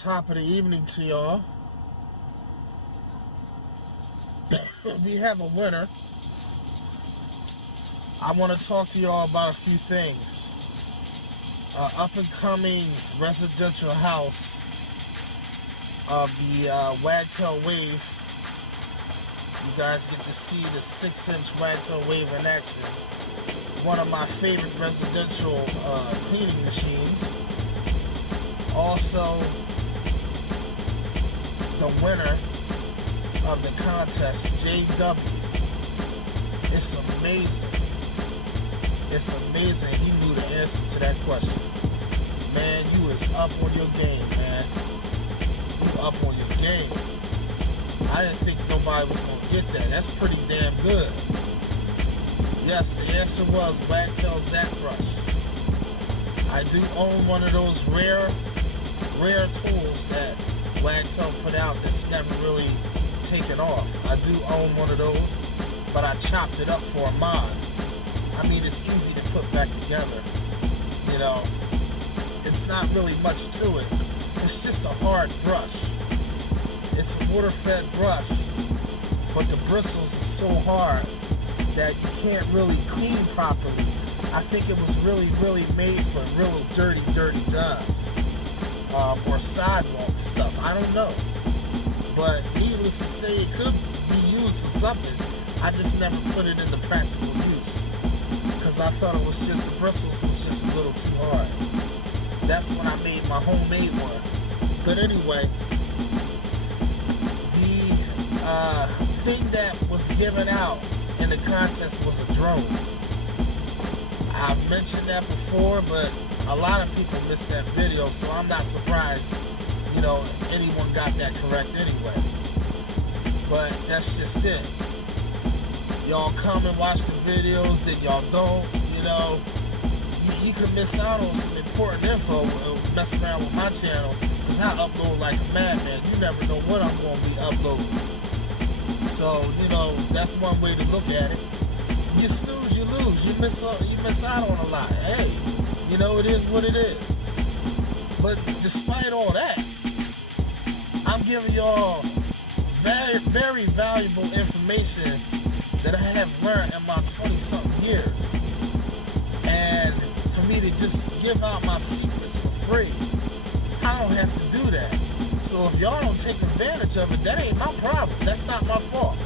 Top of the evening to y'all. We have a winner. I want to talk to y'all about a few things. Up and coming residential house of the Wagtail Wave. You guys get to see the 6-inch Wagtail Wave in action. One of my favorite residential cleaning machines. Also, the winner of the contest, M.A.W. It's amazing. It's amazing he knew the answer to that question. Man, you is up on your game, man. You up on your game. I didn't think nobody was going to get that. That's pretty damn good. Yes, the answer was Wagtail Zap Brush. I do own one of those rare tools that Wagtail put out that's never really taken off. I do own one of those, but I chopped it up for a mod. I mean, it's easy to put back together. You know, it's not really much to it. It's just a hard brush. It's a water-fed brush, but the bristles are so hard that you can't really clean properly. I think it was really made for real dirty jobs. Or sidewalk stuff. I don't know. But needless to say, it could be used for something. I just never put it into practical use. Because I thought it was just, the bristles was just a little too hard. That's when I made my homemade one. But anyway, the thing that was given out in the contest was a drone. I've mentioned that before, but a lot of people missed that video, so I'm not surprised, you know, anyone got that correct anyway. But that's just it. Y'all come and watch the videos, then y'all don't, you know. You can miss out on some important info mess around with my channel, because I upload like a madman. You never know what I'm going to be uploading. So, you know, that's one way to look at it. You snooze, you lose. You miss out on a lot. Hey, you know, it is what it is. But despite all that, I'm giving y'all very valuable information that I have learned in my 20-something years. And for me to just give out my secrets for free, I don't have to do that. So if y'all don't take advantage of it, that ain't my problem. That's not my fault.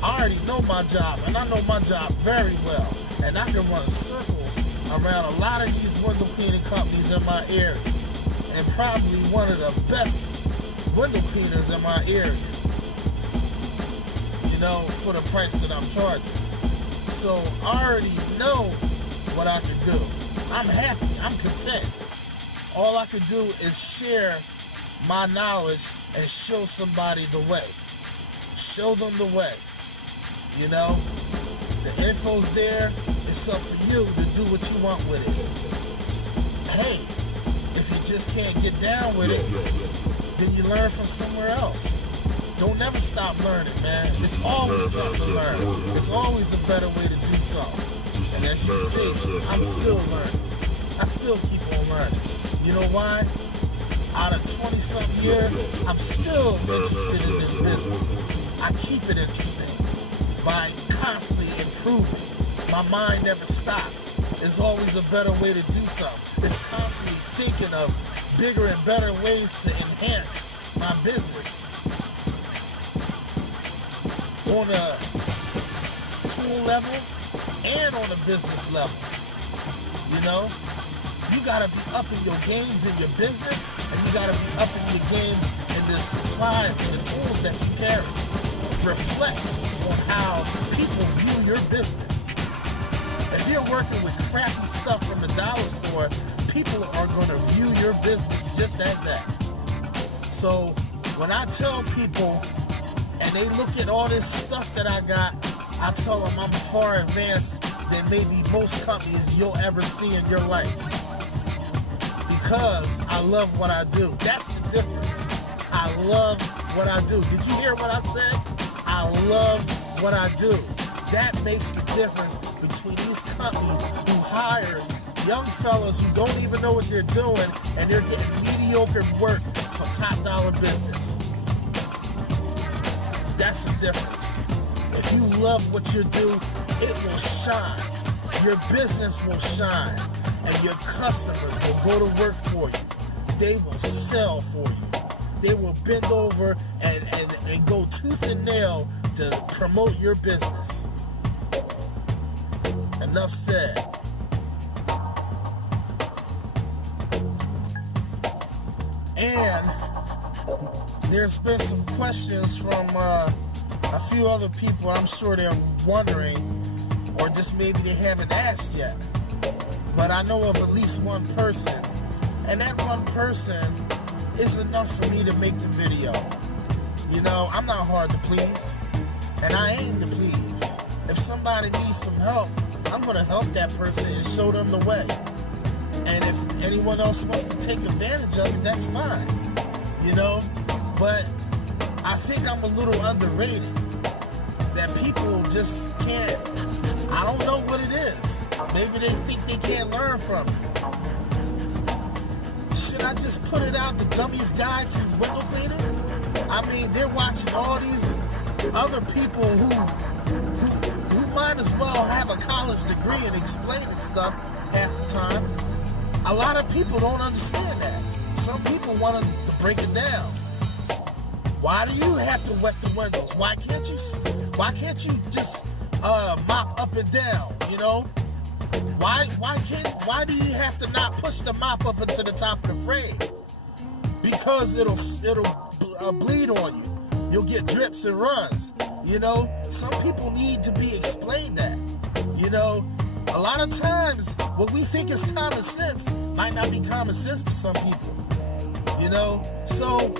I already know my job, and I know my job very well. And I can run circles around a lot of these window cleaning companies in my area. And probably one of the best window cleaners in my area. You know, for the price that I'm charging. So I already know what I can do. I'm happy. I'm content. All I can do is share my knowledge and show somebody the way. Show them the way. You know, the info's there. It's up for you to do what you want with it. Hey, if you just can't get down with it, then you learn from somewhere else. Don't never stop learning, man. It's always something to learn. It's always a better way to do something. And as you see, I'm still learning. I still keep on learning. You know why? Out of 20-something years, I'm still interested in this business. I keep it interesting by constantly improving. My mind never stops. There's always a better way to do something. It's constantly thinking of bigger and better ways to enhance my business. On a tool level and on a business level. You know? You gotta be up in your games in your business, and you gotta be up in your games in the supplies and the tools that you carry. Reflect on how people view your business. If you're working with crappy stuff from the dollar store, people are gonna view your business just as that. So when I tell people and they look at all this stuff that I got, I tell them I'm far advanced than maybe most companies you'll ever see in your life. Because I love what I do. That's the difference. I love what I do. Did you hear what I said? I love what I do. That makes the difference between these companies who hires young fellas who don't even know what they're doing, and they're getting mediocre work for top dollar business. That's the difference. If you love what you do, it will shine. Your business will shine. And your customers will go to work for you. They will sell for you. They will bend over and go tooth and nail to promote your business. Enough said. And there's been some questions from a few other people. I'm sure they're wondering, or just maybe they haven't asked yet. But I know of at least one person. And that one person is enough for me to make the video. You know, I'm not hard to please. And I aim to please. If somebody needs some help, I'm going to help that person and show them the way. And if anyone else wants to take advantage of it, that's fine. You know? But I think I'm a little underrated. That people just can't. I don't know what it is. Maybe they think they can't learn from it. Should I just put it out, the Dummy's Guide to Window Cleaner? I mean, they're watching all these other people who might as well have a college degree and explaining stuff half the time. A lot of people don't understand that. Some people want to break it down. Why do you have to wet the windows? Why can't you just mop up and down, you know? Why do you have to not push the mop up into the top of the frame? Because it'll bleed on you. You'll get drips and runs. You know, some people need to be explained that. You know, a lot of times what we think is common sense might not be common sense to some people. You know, so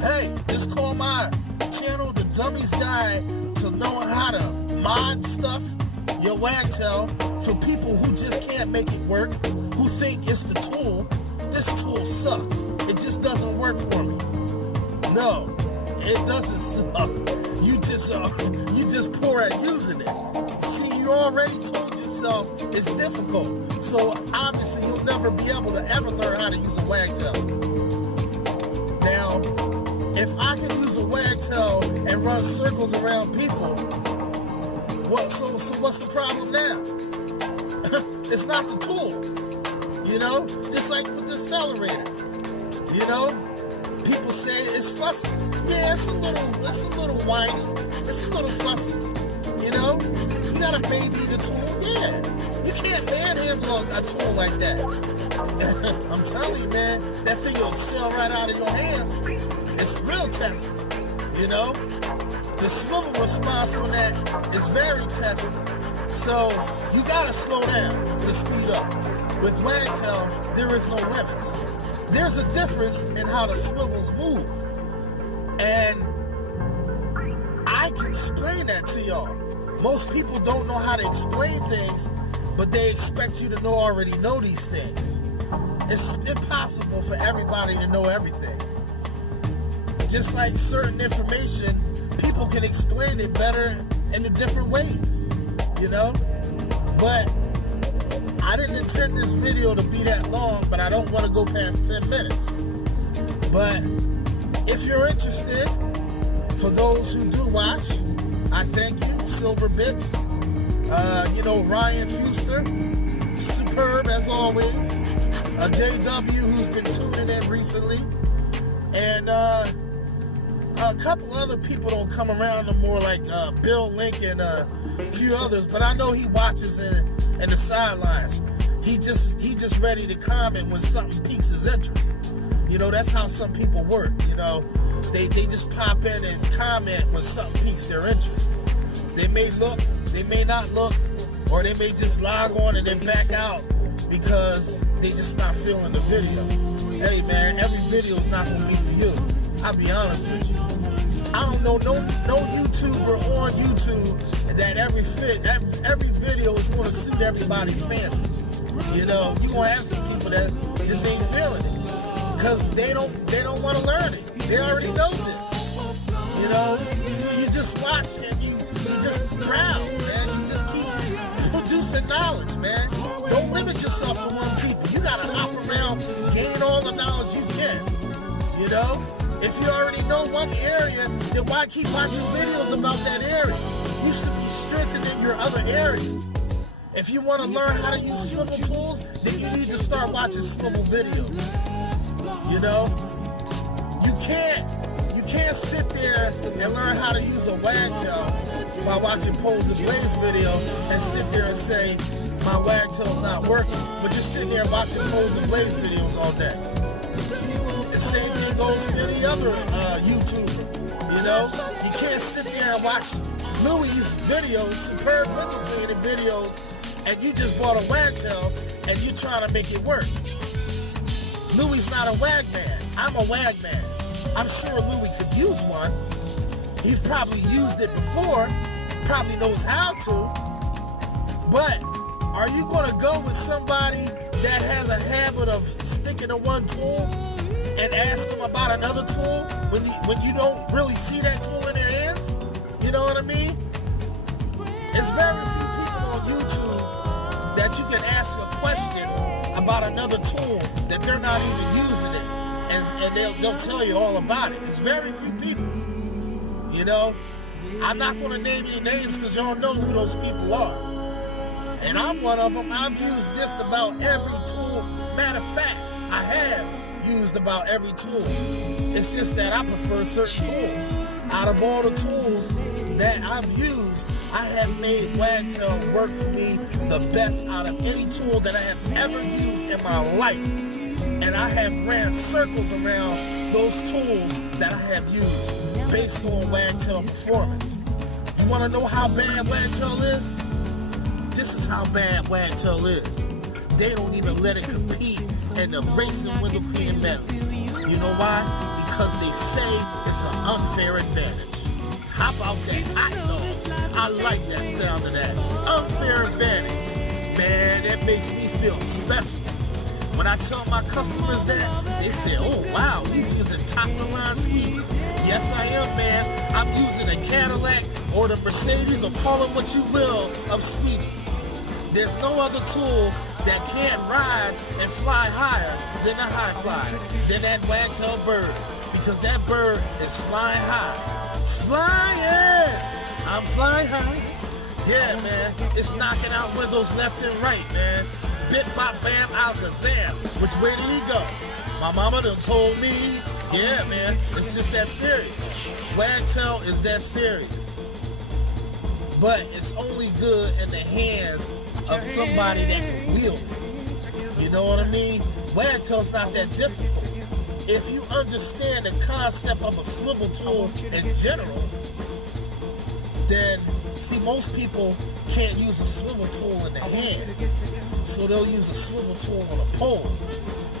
hey, just call my channel The Dummy's Guide to knowing how to mod stuff, your Wagtail, for people who just can't make it work, who think it's the tool. This tool sucks. It just doesn't work for me. No, it doesn't suck. You just poor at using it. See, you already told yourself it's difficult. So obviously you'll never be able to ever learn how to use a Wagtail. Now, if I can use a Wagtail and run circles around people, so what's the problem now? It's not the tool, you know? Just like with the accelerator, you know? People say it's fussy. Yeah, it's a little whiny. It's a little fussy, you know? You gotta baby the tool. Yeah, you can't manhandle a tool like that. I'm telling you, man, that thing will sail right out of your hands. It's real testing, you know? The swivel response on that is very testing. So you gotta slow down to speed up. With Wagtail, there is no limits. There's a difference in how the swivels move. And I can explain that to y'all. Most people don't know how to explain things, but they expect you to already know these things. It's impossible for everybody to know everything. Just like certain information, people can explain it better in the different ways, you know? But I didn't intend this video to be that long, but I don't want to go past 10 minutes. But if you're interested, for those who do watch, I thank you, Silver Bits. You know, Ryan Fuster, superb as always. JW, who's been tuning in recently. And a couple other people don't come around no more, like Bill Lincoln, a few others, but I know he watches in the sidelines. He just ready to comment when something piques his interest. You know, that's how some people work, you know. They just pop in and comment when something piques their interest. They may look, they may not look, or they may just log on and then back out because they just not feeling the video. Hey man, every video is not gonna be for you. I'll be honest with you. I don't know no YouTuber on YouTube that every video is going to suit everybody's fancy. You know, you gonna have some people that just ain't feeling it because they don't want to learn it. They already know this. You know, so you just watch and you just browse, man. You just keep producing knowledge, man. Don't limit yourself to one people. You gotta hop around, gain all the knowledge you can. You know? If you already know one area, then why keep watching videos about that area? You should be strengthening your other areas. If you want to learn how to use swivel tools, then you need to start watching swivel videos. You know? You can't sit there and learn how to use a wagtail by watching Pose and Blaze video and sit there and say, my wagtail's not working. But you're sitting there watching Pose and Blaze videos all day. The same thing goes for any other YouTuber. You know? You can't sit there and watch Louis' videos, superb window cleaning videos, and you just bought a wagtail and you trying to make it work. Louis not a wag man. I'm a wag man. I'm sure Louis could use one. He's probably used it before, probably knows how to. But are you going to go with somebody that has a habit of sticking to one tool and ask them about another tool when you don't really see that tool in their hands? You know what I mean? It's very few people on YouTube that you can ask a question about another tool that they're not even using it, and they'll tell you all about it. It's very few people. You know? I'm not going to name any names because y'all know who those people are. And I'm one of them. I've used just about every tool. Matter of fact, I have used about every tool. It's just that I prefer certain tools. Out of all the tools that I've used, I have made Wagtail work for me the best out of any tool that I have ever used in my life. And I have ran circles around those tools that I have used based on Wagtail performance. You want to know how bad Wagtail is? This is how bad Wagtail is. They don't even let it compete in the racing window cleaning medley. You know why? Because they say it's an unfair advantage. How about that? I know. I like that sound of that. Unfair advantage. Man, that makes me feel special. When I tell my customers that, they say, oh wow, he's using top of the line speakers. Yes, I am, man. I'm using a Cadillac or the Mercedes, or call it what you will, of speakers. There's no other tool that can't rise and fly higher than a high flyer, than that wagtail bird. Because that bird is flying high. It's flying! I'm flying high. Yeah, man. It's knocking out windows left and right, man. Bit bop bam alakazam. Which way did he go? My mama done told me. Yeah, man. It's just that serious. Wagtail is that serious. But it's only good in the hands of somebody that can wield it. You know what I mean? Wagtail's not that difficult. If you understand the concept of a swivel tool in general, then, see, most people can't use a swivel tool in the hand. So they'll use a swivel tool on a pole.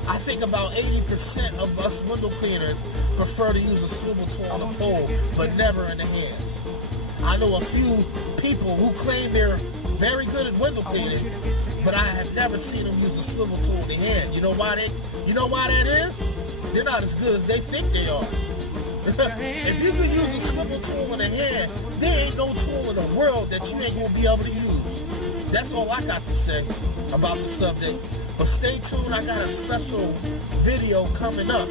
I think about 80% of us window cleaners prefer to use a swivel tool on a pole, but never in the hands. I know a few people who claim they're very good at window cleaning, but I have never seen them use a swivel tool in the hand. You know why that is? They're not as good as they think they are. If you can use a swivel tool in the hand, there ain't no tool in the world that you ain't gonna be able to use. That's all I got to say about the subject. But stay tuned, I got a special video coming up.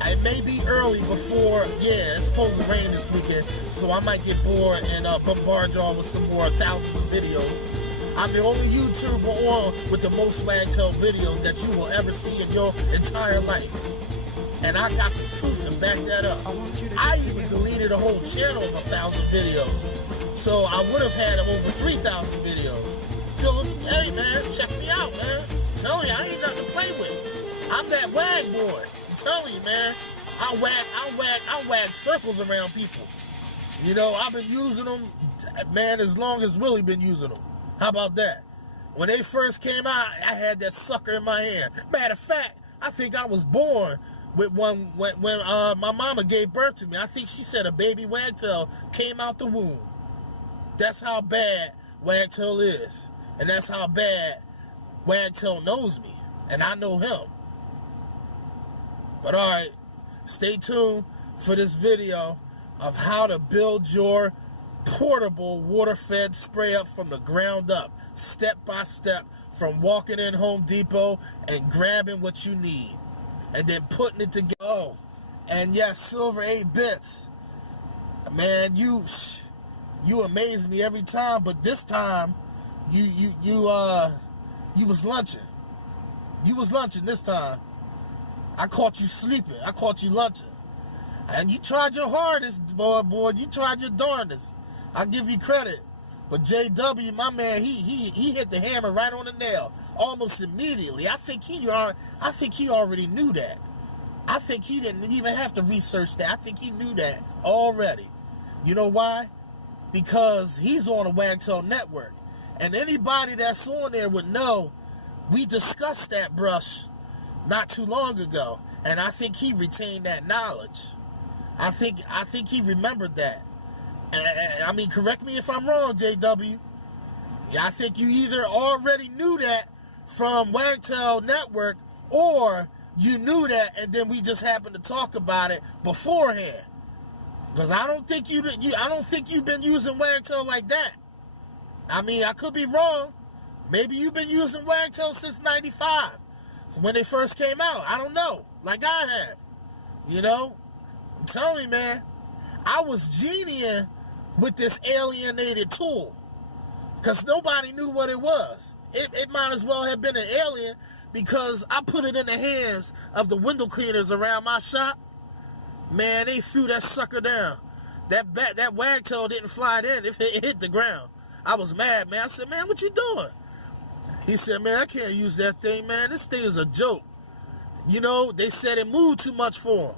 It may be early before, it's supposed to rain this weekend, so I might get bored and bombard y'all with some more 1,000 videos. I'm the only YouTuber on with the most Wagtail videos that you will ever see in your entire life. And I got the truth to back that up. I even deleted a whole channel of 1,000 videos. So I would have had over 3,000 videos. So, hey man, check me out, man. I'm telling you, I ain't nothing to play with. I'm that wag boy. I'm telling you, man. I wag circles around people. You know, I've been using them, man, as long as Willie been using them. How about that? When they first came out, I had that sucker in my hand. Matter of fact, I think I was born with one when my mama gave birth to me. I think she said a baby wagtail came out the womb. That's how bad Wagtail is. And that's how bad Wagtail knows me. And I know him. But alright, stay tuned for this video of how to build your portable water-fed spray up from the ground up, step by step, from walking in Home Depot and grabbing what you need, and then putting it together. Oh, And yes, Silver 8 bits. Man, you amaze me every time, but this time you was lunching. You was lunching this time. I caught you sleeping. I caught you lunching. And you tried your hardest, boy. You tried your darndest. I give you credit. But JW, my man, he hit the hammer right on the nail almost immediately. I think he already knew that. I think he didn't even have to research that. I think he knew that already. You know why? Because he's on a Wagtail network. And anybody that's on there would know we discussed that brush not too long ago. And I think he retained that knowledge. I think he remembered that. I mean, correct me if I'm wrong, JW. Yeah, I think you either already knew that from Wagtail Network, or you knew that and then we just happened to talk about it beforehand. Because I don't think you've been using Wagtail like that. I mean, I could be wrong. Maybe you've been using Wagtail since '95, when they first came out. I don't know, like I have. You know, I'm telling you, man, I was genieing with this alienated tool because nobody knew what it was. It might as well have been an alien because I put it in the hands of the window cleaners around my shop. Man, they threw that sucker down. That Wagtail didn't fly in. It hit the ground. I was mad, man. I said, man, what you doing? He said, man, I can't use that thing, man. This thing is a joke. You know, they said it moved too much for him.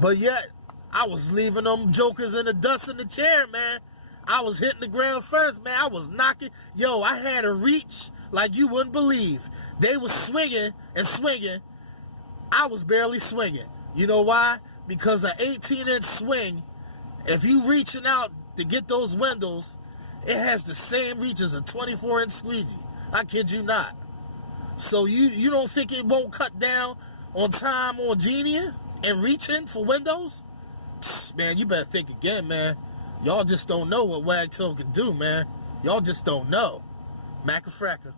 But yet, I was leaving them jokers in the dust in the chair, man. I was hitting the ground first, man. I was knocking. Yo, I had a reach like you wouldn't believe. They was swinging and swinging. I was barely swinging. You know why? Because an 18-inch swing, if you reaching out to get those windows, it has the same reach as a 24-inch squeegee. I kid you not. So you don't think it won't cut down on time on Genie and reaching for windows? Man, you better think again, man. Y'all just don't know what Wagtail can do, man. Y'all just don't know. Macafracka.